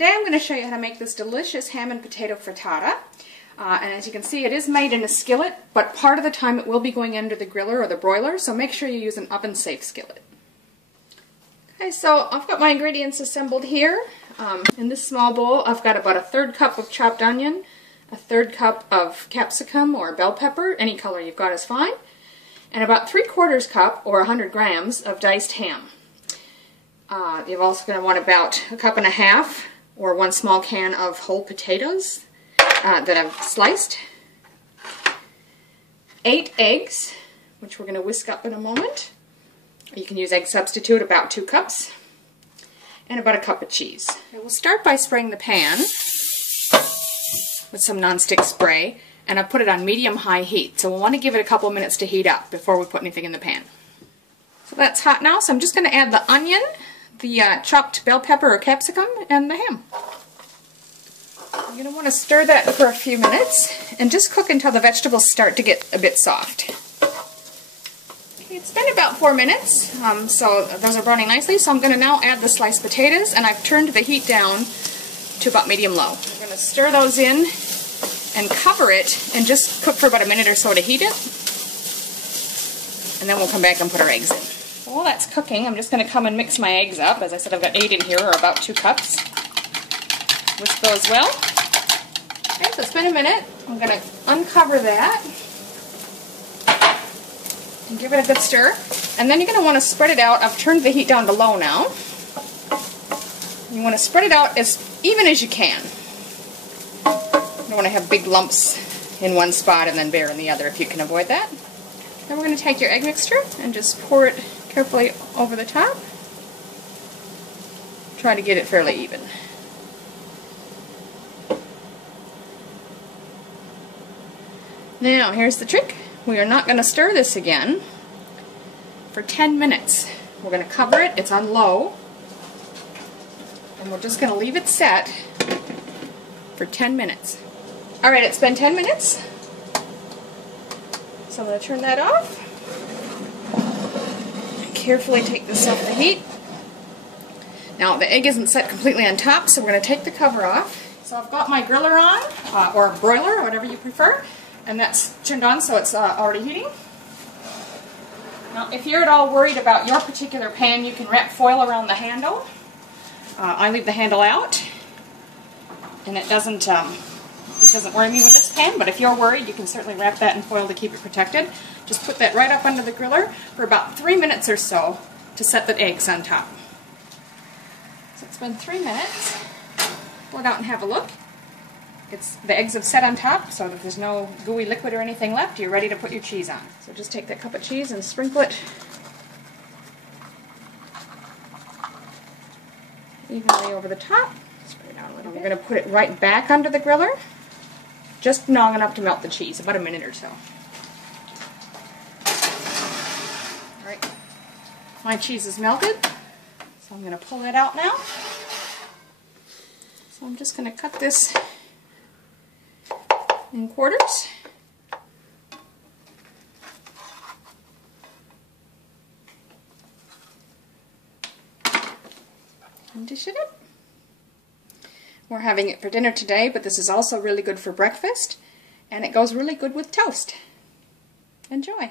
Today I'm going to show you how to make this delicious ham and potato frittata. And as you can see, it is made in a skillet, but part of the time it will be going under the griller or the broiler, so make sure you use an oven-safe skillet. Okay, so I've got my ingredients assembled here. In this small bowl I've got about a 1/3 cup of chopped onion, a 1/3 cup of capsicum or bell pepper, any color you've got is fine, and about 3/4 cup or 100 grams of diced ham. You're also going to want about 1.5 cups or 1 small can of whole potatoes that I've sliced. 8 eggs, which we're going to whisk up in a moment. You can use egg substitute, about 2 cups. And about 1 cup of cheese. Okay, we'll start by spraying the pan with some nonstick spray, and I've put it on medium-high heat, so we'll want to give it a couple minutes to heat up before we put anything in the pan. So that's hot now, so I'm just going to add the onion, the chopped bell pepper or capsicum, and the ham. You're going to want to stir that for a few minutes and just cook until the vegetables start to get a bit soft. It's been about 4 minutes, so those are browning nicely, so I'm going to now add the sliced potatoes, and I've turned the heat down to about medium-low. I'm going to stir those in and cover it and just cook for about a minute or so to heat it, and then we'll come back and put our eggs in. While that's cooking, I'm just going to come and mix my eggs up. As I said, I've got 8 in here, or about 2 cups. Whisk those well. Okay, so it's been a minute. I'm going to uncover that and give it a good stir. And then you're going to want to spread it out. I've turned the heat down to low now. You want to spread it out as even as you can. You don't want to have big lumps in one spot and then bare in the other if you can avoid that. Then we're going to take your egg mixture and just pour it carefully over the top. Try to get it fairly even. Now here's the trick. We are not going to stir this again for 10 minutes. We're going to cover it, it's on low, and we're just going to leave it set for 10 minutes. Alright, it's been 10 minutes, so I'm going to turn that off. Carefully take this off the heat. Now the egg isn't set completely on top, so we're going to take the cover off. So I've got my griller on, or broiler, or whatever you prefer. And that's turned on, so it's already heating. Now, if you're at all worried about your particular pan, you can wrap foil around the handle. I leave the handle out, and it doesn't worry me with this pan, but if you're worried, you can certainly wrap that in foil to keep it protected. Just put that right up under the griller for about 3 minutes or so to set the eggs on top. So it's been 3 minutes. Pull it out and have a look. The eggs have set on top, so that there's no gooey liquid or anything left. You're ready to put your cheese on. So just take that cup of cheese and sprinkle it evenly over the top. Spread it out a little. We're going to put it right back under the griller, just long enough to melt the cheese, about a minute or so. Alright, my cheese is melted, so I'm going to pull that out now. So I'm just going to cut this in quarters. And dish it up. We're having it for dinner today, but this is also really good for breakfast, and it goes really good with toast. Enjoy!